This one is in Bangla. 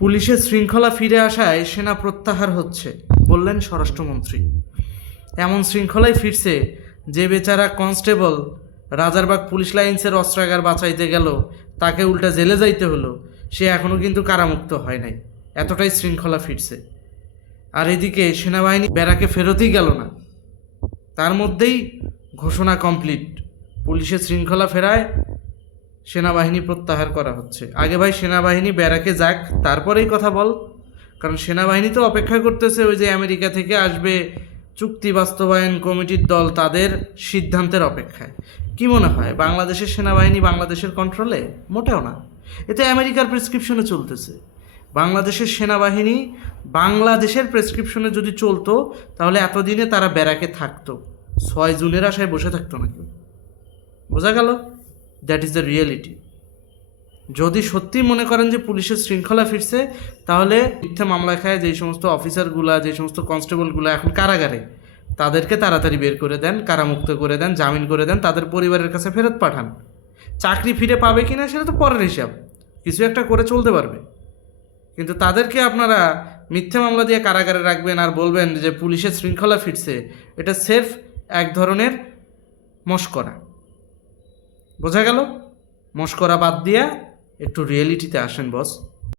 পুলিশের শৃঙ্খলা ফিরে আসায় সেনা প্রত্যাহার হচ্ছে বললেন স্বরাষ্ট্রমন্ত্রী। এমন শৃঙ্খলায় ফিরছে যে বেচারা কনস্টেবল রাজারবাগ পুলিশ লাইন্সের অস্ত্রাগার বাঁচাইতে গেল, তাকে উল্টা জেলে যাইতে হলো, সে এখনও কিন্তু কারামুক্ত হয় নাই। এতটাই শৃঙ্খলা ফিরছে। আর এদিকে সেনাবাহিনী ব্যারাকে ফেরতই গেল না, তার মধ্যেই ঘোষণা কমপ্লিট, পুলিশের শৃঙ্খলা ফেরায় সেনাবাহিনী প্রত্যাহার করা হচ্ছে। আগে ভাই সেনাবাহিনী ব্যারাকে যাক, তারপরেই কথা বল। কারণ সেনাবাহিনী তো অপেক্ষা করতেছে ওই যে আমেরিকা থেকে আসবে চুক্তি বাস্তবায়ন কমিটির দল, তাদের সিদ্ধান্তের অপেক্ষায়। কি মনে হয় বাংলাদেশের সেনাবাহিনী বাংলাদেশের কন্ট্রোলে? মোটেও না। এতে আমেরিকার প্রেসক্রিপশনে চলতেছে। বাংলাদেশের সেনাবাহিনী বাংলাদেশের প্রেসক্রিপশনে যদি চলতো তাহলে এতদিনে তারা ব্যারাকে থাকতো, 6 জুনের আশায় বসে থাকতো না কেউ। বোঝা গেল? That is the reality. যদি সত্যি মনে করেন যে পুলিশের শৃঙ্খলা ফিরছে, তাহলে মিথ্যা মামলা খায় যেই সমস্ত অফিসারগুলা, যে সমস্ত কনস্টেবলগুলো এখন কারাগারে, তাদেরকে তাড়াতাড়ি বের করে দেন, কারামুক্ত করে দেন, জামিন করে দেন, তাদের পরিবারের কাছে ফেরত পাঠান। চাকরি ফিরে পাবে কিনা সেটা তো পরের হিসাব, কিছু একটা করে চলতে পারবে। কিন্তু তাদেরকে আপনারা মিথ্যা মামলা দিয়ে কারাগারে রাখবেন আর বলবেন যে পুলিশের শৃঙ্খলা ফিরছে, এটা সেফ এক ধরনের মশকরা। বোঝা গেল? মশকরা বাদ দিয়া একটু রিয়েলিটিতে আসেন বস।